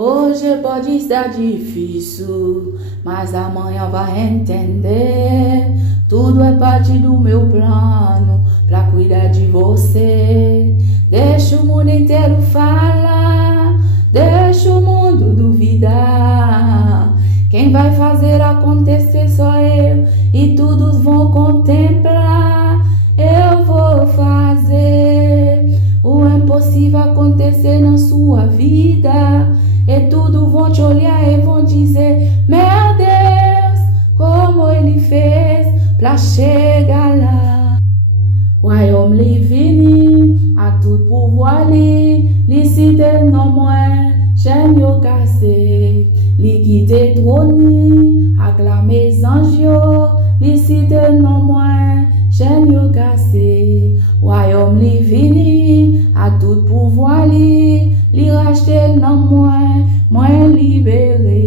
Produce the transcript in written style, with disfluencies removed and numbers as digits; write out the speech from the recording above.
Hoje pode estar difícil, mas amanhã vai entender. Tudo é parte do meu plano pra cuidar de você. Deixa o mundo inteiro falar, deixa o mundo duvidar. Quem vai fazer acontecer só eu, e todos vão contemplar. Eu vou fazer o impossível acontecer na sua vida. E tudo vão te olhar e vão dizer: meu Deus, como ele fez pra chegar lá. Royaume li vini, a tout pouvoir li cité non moins, chaîne yo cassé, li quitte trône, acclamé ange yo, li cité non moins, chaîne yo cassé. Royaume li vini, a tout pouvoir li racheté non moins libéré.